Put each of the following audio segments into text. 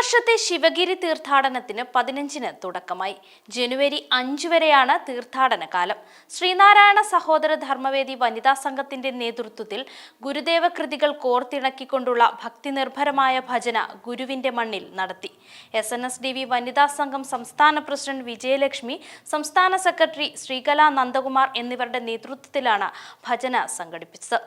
വർഷത്തെ ശിവഗിരി തീർത്ഥാടനത്തിന് 15-ന് തുടക്കമായി. ജനുവരി 5 വരെയാണ് തീർത്ഥാടന കാലം. ശ്രീനാരായണ സഹോദര ധർമ്മവേദി വനിതാ സംഘത്തിന്റെ നേതൃത്വത്തിൽ ഗുരുദേവ കൃതികൾ കോർത്തിണക്കിക്കൊണ്ടുള്ള ഭക്തിനിർഭരമായ ഭജന ഗുരുവിന്റെ മണ്ണിൽ നടത്തി. SNSDV വനിതാ സംഘം സംസ്ഥാന പ്രസിഡന്റ് വിജയലക്ഷ്മി, സംസ്ഥാന സെക്രട്ടറി ശ്രീകല നന്ദകുമാർ എന്നിവരുടെ നേതൃത്വത്തിലാണ് ഭജന സംഘടിപ്പിച്ചത്.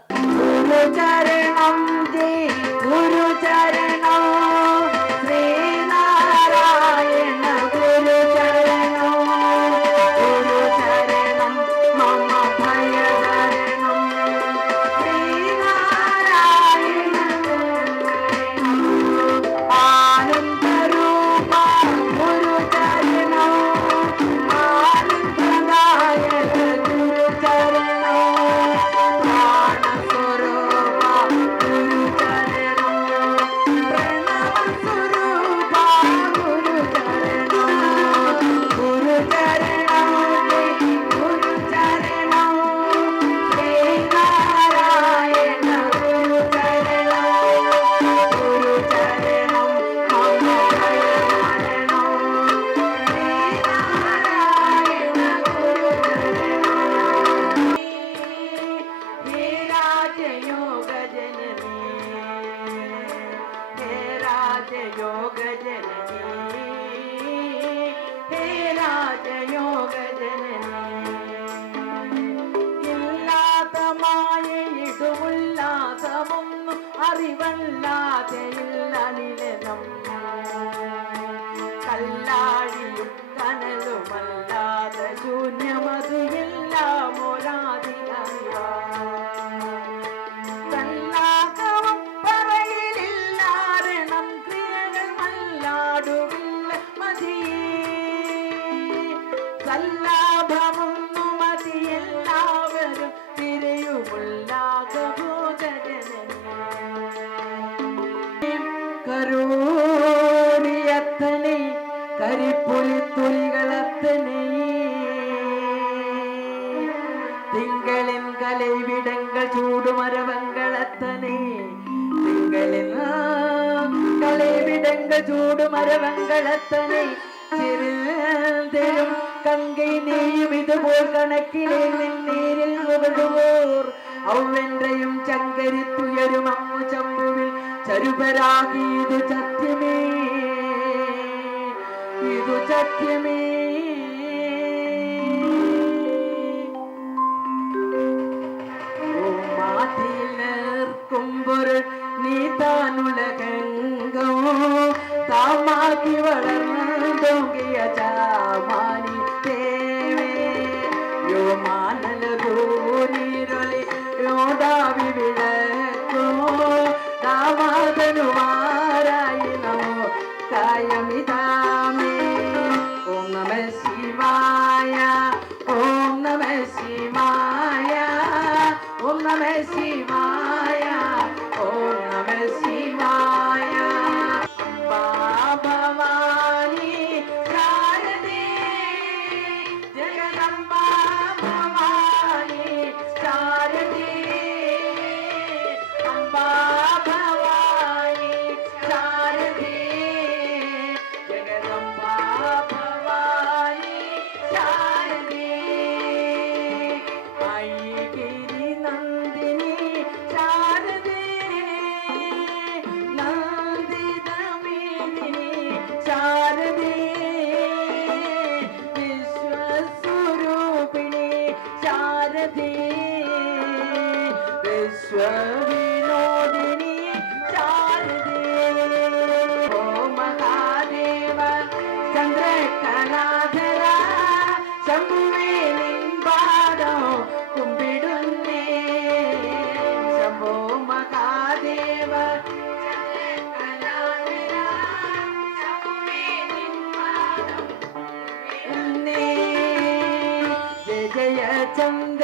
योग जननी हे राजयोग जननी इल्लाத മായയിടുമുല്ലാതമൊന്നും അറിവല്ലാതെ ഇല്ല നിലനം കല്ലാഴിയും കനലുമല്ലാതെ ശൂന്യമതു എല്ലാം ഒരാധികറിവാ സല്ലാഭമൊന്നു മതി എല്ലാവരും കരോടിയത്തനെ കരിപ്പുലിത്തുലികളത്തനെ തിങ്കളിൻ കലൈവിടങ്ങൾ ചൂടുമരവങ്ങളത്തനെ തിങ്കളിൻ കലൈവിടങ്ങൾ ചൂടുമരവങ്ങളത്തനെ ചെറുതരും കങ്കை നീയും ഇതുപോൽ കണക്കിലെ നീരിൽ മുകഴുവോർ ഔവെൻറെയും ചങ്കരിത്തുയരും അങ്ങു ചമ്പുവിൽ ചരുപരാകി ഇതു സത്യമേ ഇതു സത്യമേ മാറ്റിൽ നേർക്കുമ്പൊരു നീ താനുലകെങ്കോ താമാക്കി വളർന്നോങ്ങിയ ചാമാനി തേവേ യോ മാനലോ നീരൊളി യോടാവി വിളക്കോ ദാമാതനുമാരായി നമോ കായമിതാമേ ഓം നമ ശിവായ ഓം നമ ശിവായ ഓം നമ ശിവായ ഓം നമ ശിവായ ഭവാനി ശാരദേ ജഗദംബ ഭവാനി ശാരദേ അംബാ ഭവാനി ശാരദേ ജഗദംബ ഭവാനി ശാരദേ ഐഗിരി നന്ദിനി ശാരദേ ശാരദേ വിശ്വസ്വരൂപിണി ശാരദേ വിശ്വവിനോദിനി ശാരദേ ഓ മഹാദേവ ചന്ദ്രകലാധര ശംഭുവേ നിൻപാദം കുമ്പിടുന്നേ ശംഭോ മഹാദേവ ജയ ചന്ദ്ര